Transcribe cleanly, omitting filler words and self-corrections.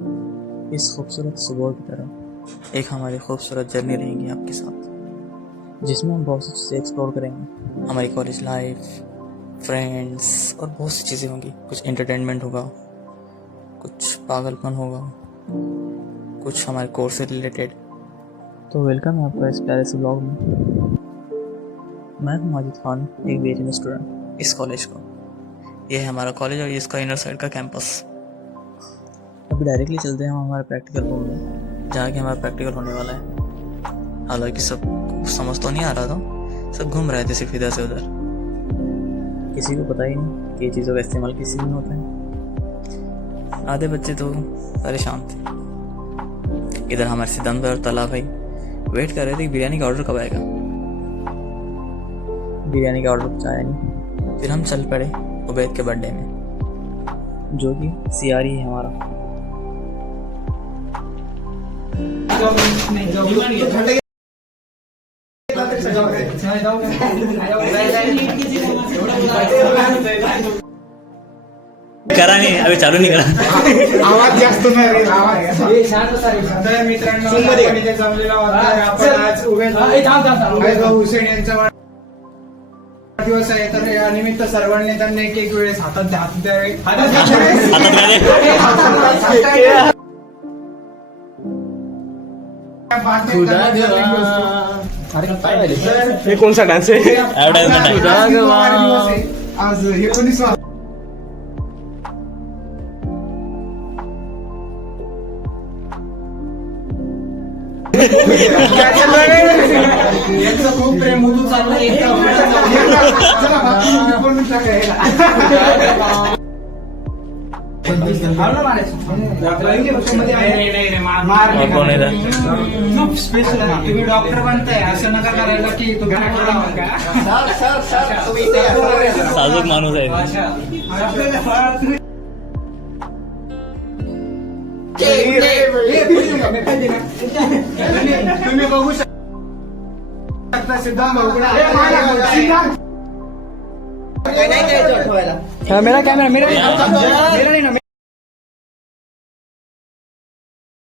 इस खूबसूरत सुबह की तरह एक हमारी खूबसूरत जर्नी रहेगी आपके साथ, जिसमें हम बहुत सी चीज़ें एक्सप्लोर करेंगे। हमारी कॉलेज लाइफ, फ्रेंड्स और बहुत सी चीज़ें होंगी। कुछ एंटरटेनमेंट होगा, कुछ पागलपन होगा, कुछ हमारे कोर्स से रिलेटेड। तो वेलकम है आपका इस प्यारे से ब्लॉग में। मैं हूं माजिद खान, एक बीएचएम स्टूडेंट इस कॉलेज का। ये है हमारा कॉलेज और ये इसका इनर साइड का कैंपस। अभी डायरेक्टली चलते हैं हम हमारे प्रैक्टिकल रूम में, जहाँ कि हमारा प्रैक्टिकल होने वाला है। हालांकि सब समझ तो नहीं आ रहा था, सब घूम रहे थे सिर्फ इधर से उधर। किसी को पता ही नहीं कि ये चीज़ों का इस्तेमाल किस चीज़ में होता है। आधे बच्चे तो परेशान थे। इधर हमारे सिद्धांत और तला भाई वेट कर रहे थे कि बिरयानी का ऑर्डर कब आएगा। बिरयानी का ऑर्डर कुछ आया नहीं। फिर हम चल पड़े उबैद के बर्थडे में, जो कि सीआरई है हमारा। करा नाही, अभी चालू नाही करा। आवाज जास्त नाही रे, आवाज तर मित्रांनो आपण इथे जमलेलो आहोत. आपण आज उबैद हुसेन यांचा वाढदिवस आहे, तर या निमित्त सर्वांनी त्यांनी एक एक वेळेस हातात द्यावे. हे कोणसा डान्स आहे? आज 19 यांचं खूप प्रेम उतू चाललंय. तुम्ही डॉक्टर बनताय असं नका करायला की तुम्ही साजूक माणूस आहे. तुम्ही बघू शकता सिद्धांत मेरा कैमरा मेरा नहीं ना